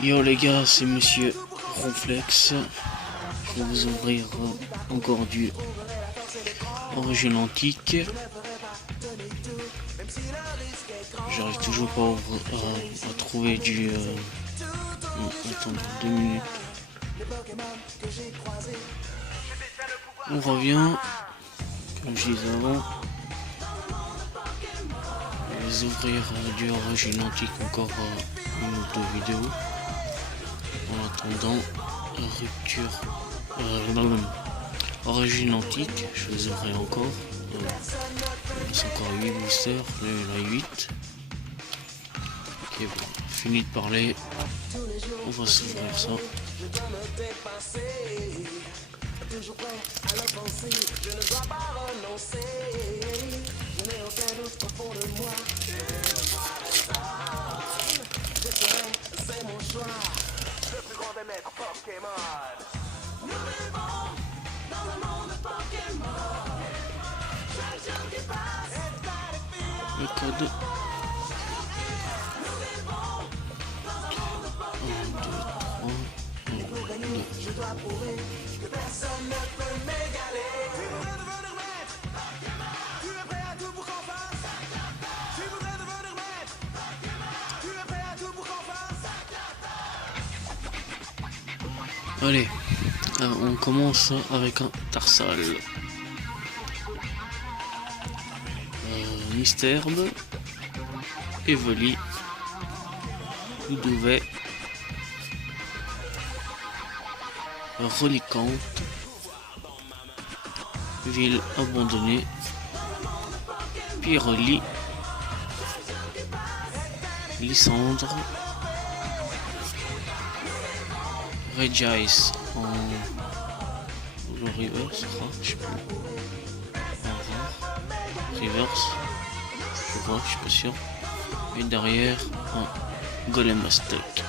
Yo les gars, c'est Monsieur Ronflex. Je vais vous ouvrir encore du Origine Antique. J'arrive toujours pas à trouver du... Non, attends, 2 minutes. On revient, comme je disais avant. Je vais ouvrir du Origine Antique encore une ou deux vidéos. En attendant, rupture... Origine Antique, je les ouvrirai encore. C'est encore 8 boosters, là il y en a 8. Ok, bon, fini de parler. On va s'ouvrir ça. Le code 1, 2, 3, 1, 2. Je dois prouver que personne ne peut m'égaler. Tu voudrais devenir maître, tu es prêt à tout pour qu'on fasse. Tu voudrais devenir maître, tu es prêt à tout pour qu'on fasse. Allez, on commence avec un Tarsal. Misterbe, Evoli, Ludouvet, Relicante, Ville abandonnée, Pyroli, Lysandre, Regice en le reverse, je sais plus, en rare, reverse. Je suis pas sûr. Et derrière, un Golem Aztec.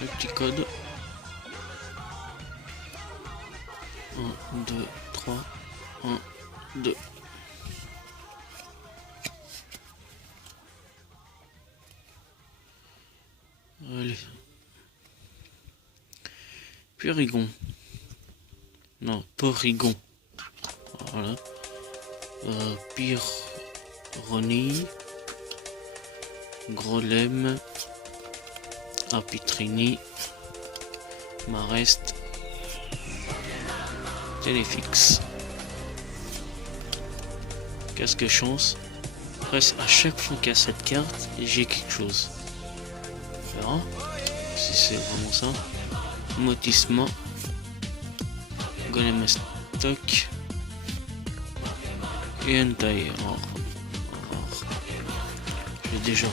Le petit code 1, 2, 3, 1, 2. Allez. Purigon. Non, Porygon. Voilà. Pyrrhonii. Grolem. Apitrini, Marest, Téléfix. Casque chance. Presque à chaque fois qu'il y a cette carte, j'ai quelque chose. On verra si c'est vraiment ça. Motissement. Golem stock. Et un taille. J'ai déjà.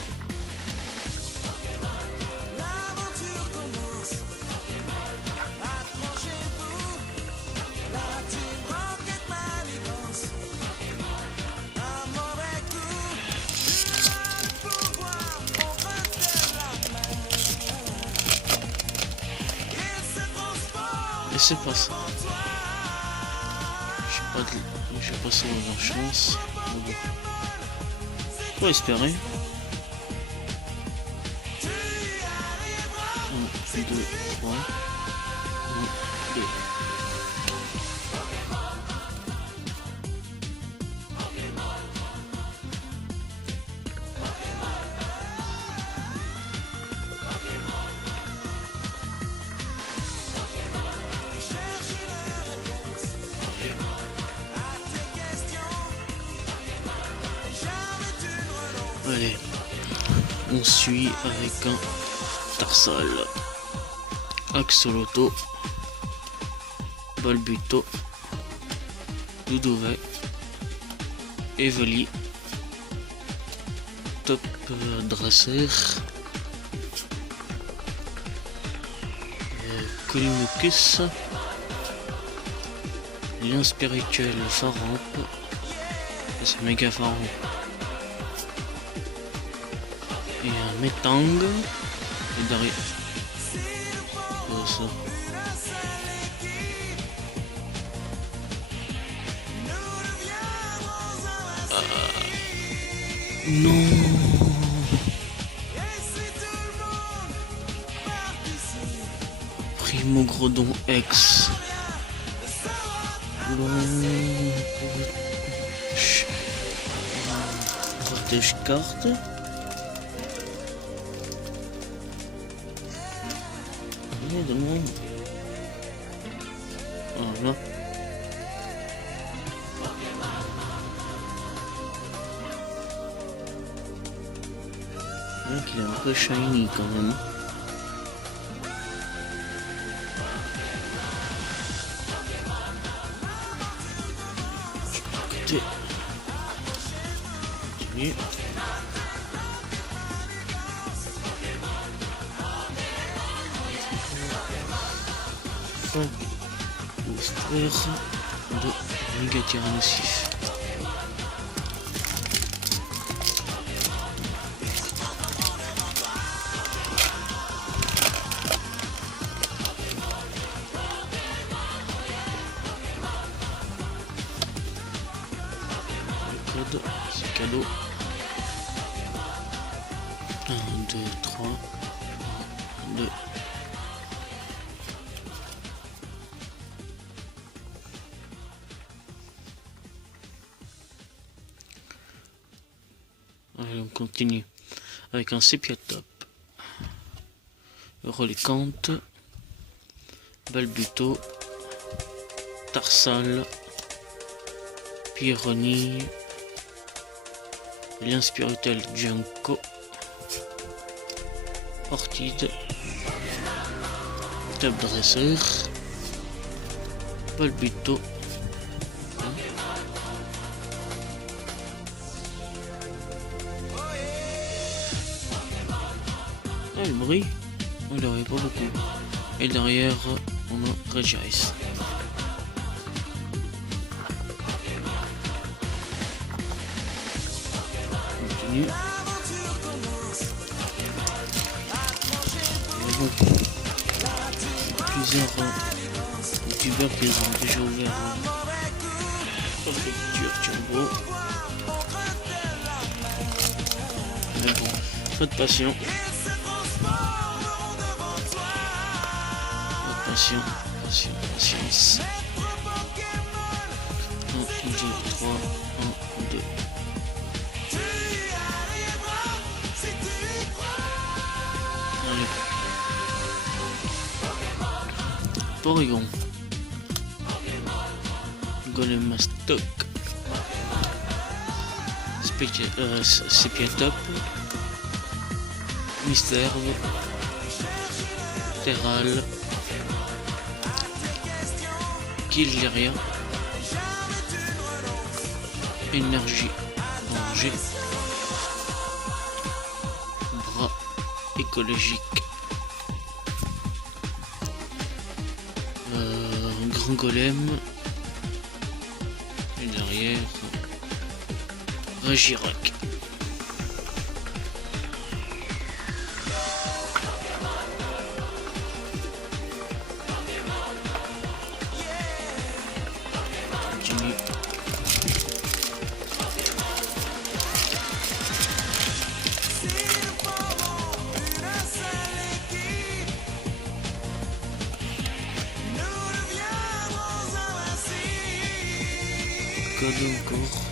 Et c'est pas ça. J'ai pas ça dans la chance. Faut espérer. 1, 2, 3. 1, 2. Allez, on suit avec un Tarsal, Axoloto, Balbuto, Ludouvet, Evoli, Top Dresseur, Colimocus, lien spirituel Faramp, c'est méga Faramp, et un Metang, et derrière, ça. Non. Primo Grodon X. Protège carte. Aide-moi. Voilà. Donc il est un peu shiny quand même. Écoutez. Continue. Booster de méga tyrannicif. C'est cadeau. 1, 2, 3. 2. Allez, on continue avec un Sépiatop, Relicante, Balbuto, Tarsal, Pyronille, lien spirituel Junko, Ortide, Top Dresseur, Balbuto, ah, il brille, on ne l'aurait pas beaucoup. Et derrière, on a Regiris. Continue. Plusieurs youtubeurs qui ont déjà ouvert Préfecture Turbo. Mais bon, faites patient. Patience. 1, 2, 3, 1, 2. Allez. Porygon. Golem Stock. Sépiatop. Mystère. Terral. Killeria, énergie orangée, bras écologique, grand golem, et derrière Regirac.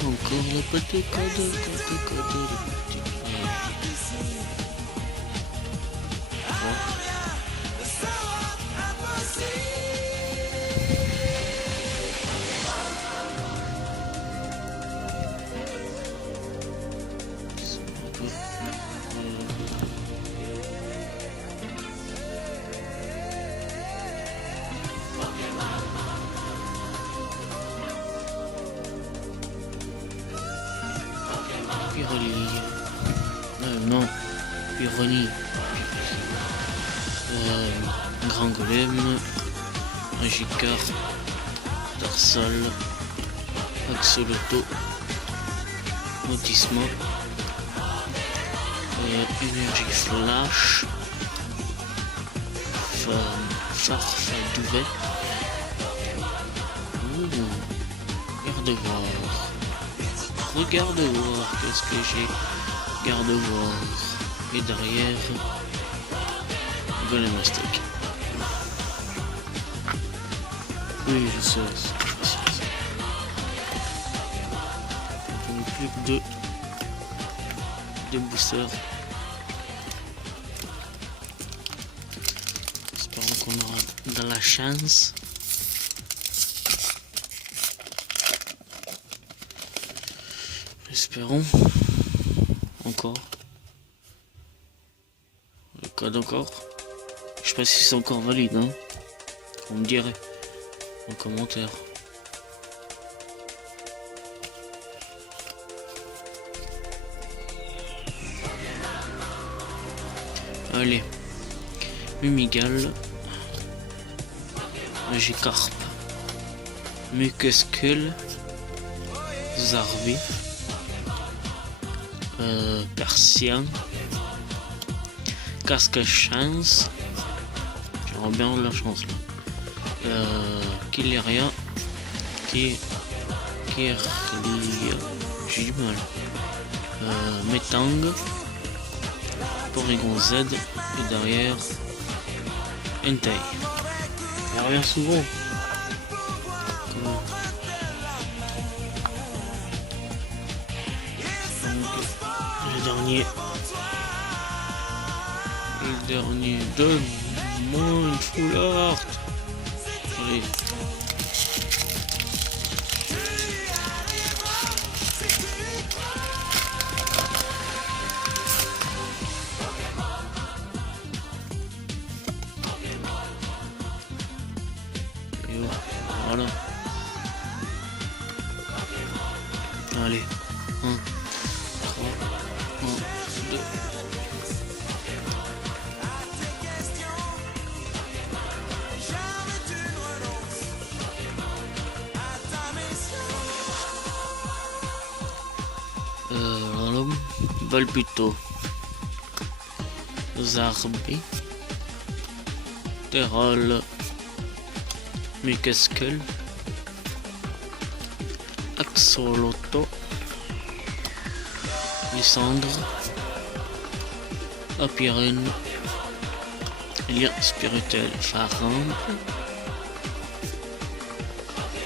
Encore le petit code, le petit Grand Golem, Magikarp, Tarsal, Axolotl, Motisma, Énergie Flash, Farfadouvet. Regarde voir. Regarde voir qu'est-ce que j'ai. Garde voir. Et derrière, Golem Aztèque. Oui, je sais. Plus que deux boosters. Espérons qu'on aura de la chance. Espérons. Encore. Le code encore. Je sais pas si c'est encore valide, hein. On me dirait en commentaire. Allez. Mimigal. Magikarp. Mucuscule. Zarbi. Persien. Cascachance. J'aurais bien de la chance là. Killeria. Kirlia. J'ai du mal. Metang. Porygon Z. Et derrière. Entei. Il revient souvent. Comment? Le dernier donne-moi une full art. Allez. Et voilà. Allez. 1, 3, 1, 2. Balbuto, Zarbi, Terol, Mucuscule, Axolotl, Lysandre, Apirine, Lien spirituel, Farambe,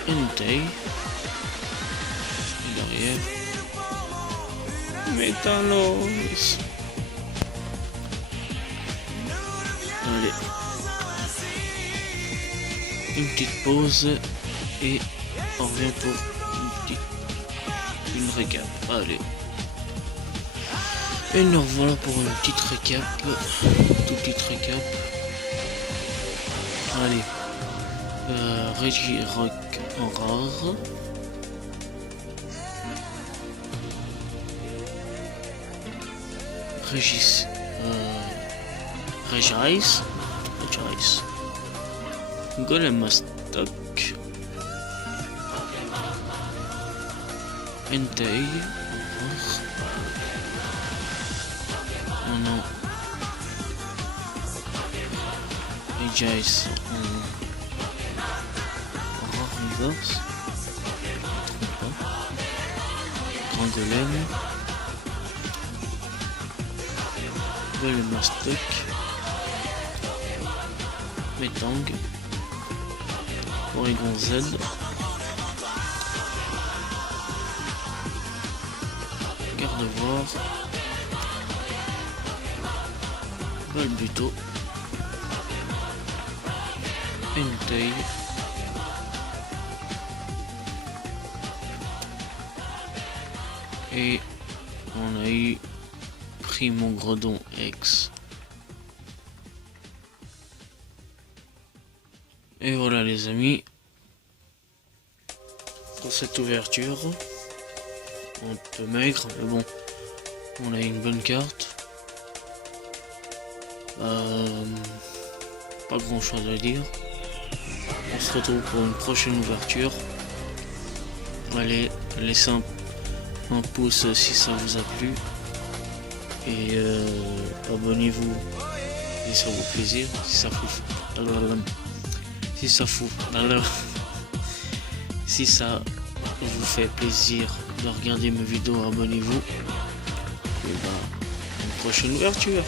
Entei, et derrière. Métalos. Allez. Une petite pause et on revient pour une récap. Allez. Et nous revoilà pour une petite récap. Toute petite récap. Allez. Regirock en rare. Regice. Golem Aztèque. Entei. Oh non. Regice en reverse. Grand Golem. Golem Aztèque. Metang. Porygon Z. Gardevoir. Balbuto. Entei. Et on a eu Primogredon X. Et voilà les amis, pour cette ouverture, un peu maigre, mais bon, on a une bonne carte. pas grand chose à dire. On se retrouve pour une prochaine ouverture. Allez, laissez un pouce si ça vous a plu. Et abonnez-vous si ça vous fait plaisir. Si ça vous fait plaisir de regarder mes vidéos, abonnez-vous. Et bah, une prochaine ouverture.